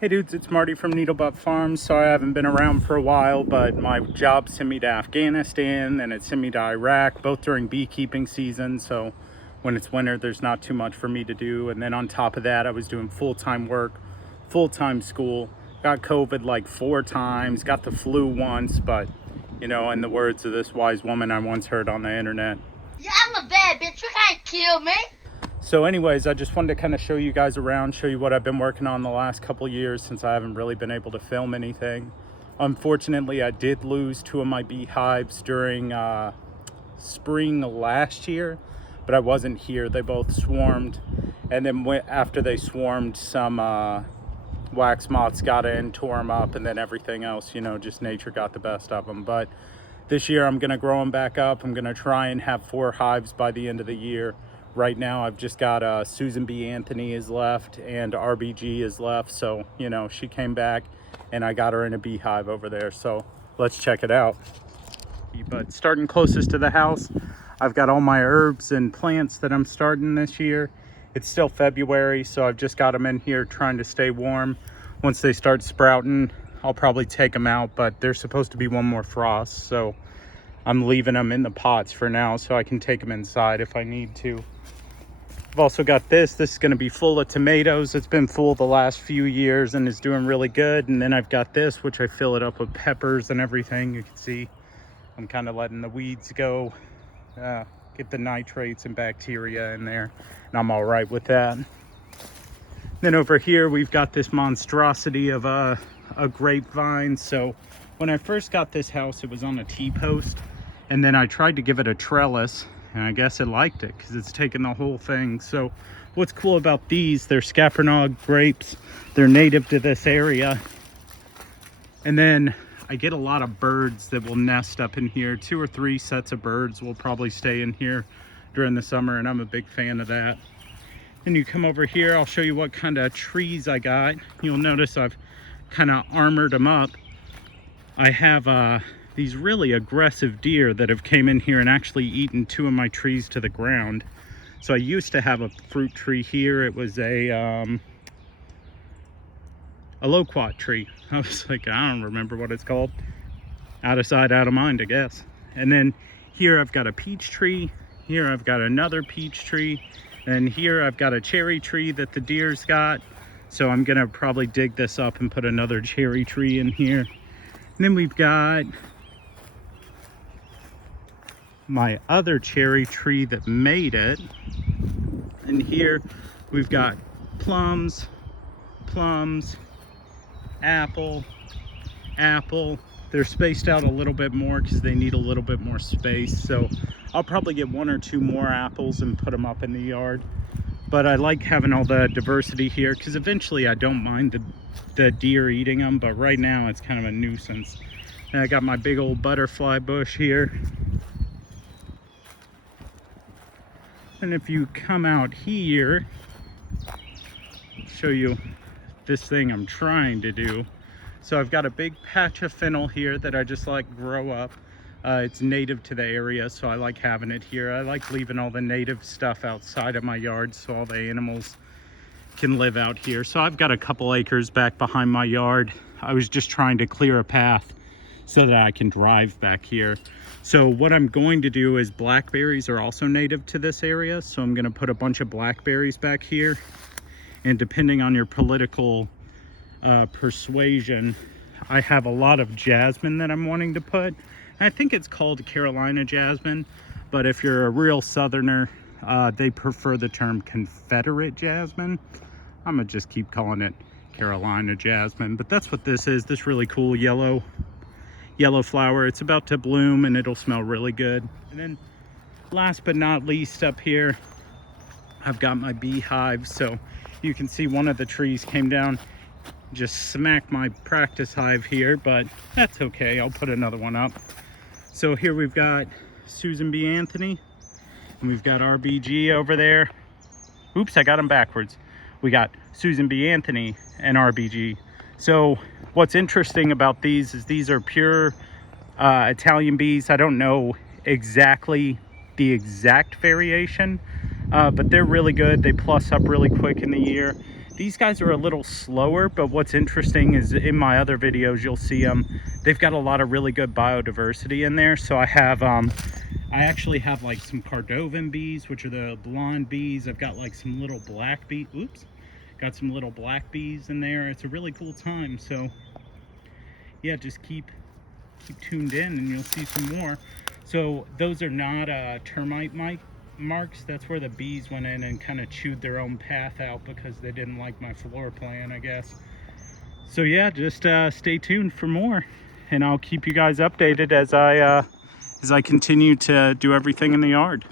Hey dudes, it's Marty from Needlebutt Farms. Sorry I haven't been around for a while, but my job sent me to Afghanistan and it sent me to Iraq, both during beekeeping season. So when it's winter, there's not too much for me to do. And then on top of that, I was doing full-time work, full-time school. Got COVID like 4 times, got the flu once, but you know, in the words of this wise woman I once heard on the internet, Yeah, I'm a bad bitch. You can't kill me. so anyways, I just wanted to kind of show you guys around, show you what I've been working on the last couple years since I haven't really been able to film anything. Unfortunately, I did lose 2 of my beehives during spring last year, but I wasn't here. They both swarmed, and then after they swarmed, some wax moths got in, tore them up, and then everything else, you know, just nature got the best of them. But this year I'm gonna grow them back up. I'm gonna try and have 4 hives by the end of the year. Right now I've just got Susan B. Anthony is left and RBG is left. So, you know, she came back and I got her in a beehive over there. So let's check it out. But starting closest to the house, I've got all my herbs and plants that I'm starting this year. It's still February, so I've just got them in here trying to stay warm. Once they start sprouting, I'll probably take them out, but there's supposed to be one more frost. So I'm leaving them in the pots for now so I can take them inside if I need to. I've also got this is going to be full of tomatoes. It's been full the last few years and is doing really good. And then I've got this, which I fill it up with peppers and everything. You can see I'm kind of letting the weeds go, get the nitrates and bacteria in there, and I'm all right with that. Then over here we've got this monstrosity of a grapevine. So when I first got this house, it was on a T-post, and then I tried to give it a trellis, and I guess it liked it because it's taken the whole thing. So what's cool about these, they're Scaffrnog grapes. They're native to this area. And then I get a lot of birds that will nest up in here. 2 or 3 sets of birds will probably stay in here during the summer, and I'm a big fan of that. Then you come over here, I'll show you what kind of trees I got. You'll notice I've kind of armored them up. I have these really aggressive deer that have came in here and actually eaten 2 of my trees to the ground. So I used to have a fruit tree here. It was a loquat tree. I was like, I don't remember what it's called. Out of sight, out of mind, I guess. And then here I've got a peach tree. Here I've got another peach tree. And here I've got a cherry tree that the deer's got. So I'm gonna probably dig this up and put another cherry tree in here. And then we've got my other cherry tree that made it. And here we've got plums, apple. They're spaced out a little bit more because they need a little bit more space. So I'll probably get 1 or 2 more apples and put them up in the yard. But I like having all the diversity here because eventually I don't mind the deer eating them, but right now it's kind of a nuisance. And I got my big old butterfly bush here. And if you come out here, I'll show you this thing I'm trying to do. So I've got a big patch of fennel here that I just like grow up. It's native to the area, so I like having it here. I like leaving all the native stuff outside of my yard so all the animals can live out here. So I've got a couple acres back behind my yard. I was just trying to clear a path so that I can drive back here. So what I'm going to do is blackberries are also native to this area. So I'm gonna put a bunch of blackberries back here. And depending on your political persuasion, I have a lot of jasmine that I'm wanting to put. I think it's called Carolina jasmine, but if you're a real southerner, they prefer the term Confederate jasmine. I'm gonna just keep calling it Carolina jasmine, but that's what this is. This really cool yellow flower. It's about to bloom and it'll smell really good. And then last but not least, up here I've got my beehive. So you can see one of the trees came down, just smacked my practice hive here, but that's okay. I'll put another one up. So here we've got Susan B. Anthony and we've got RBG over there. Oops, I got them backwards. We got Susan B. Anthony and RBG. So what's interesting about these is these are pure Italian bees. I don't know exactly the exact variation, but they're really good. They plus up really quick in the year. These guys are a little slower, but what's interesting is in my other videos, you'll see them. They've got a lot of really good biodiversity in there. So I have, I actually have like some Cordovan bees, which are the blonde bees. I've got like some little black bees. Oops. Got some little black bees in there. It's a really cool time. So yeah, just keep tuned in and you'll see some more. So those are not termite marks. That's where the bees went in and kind of chewed their own path out because they didn't like my floor plan, I guess. So yeah, just stay tuned for more, and I'll keep you guys updated as I continue to do everything in the yard.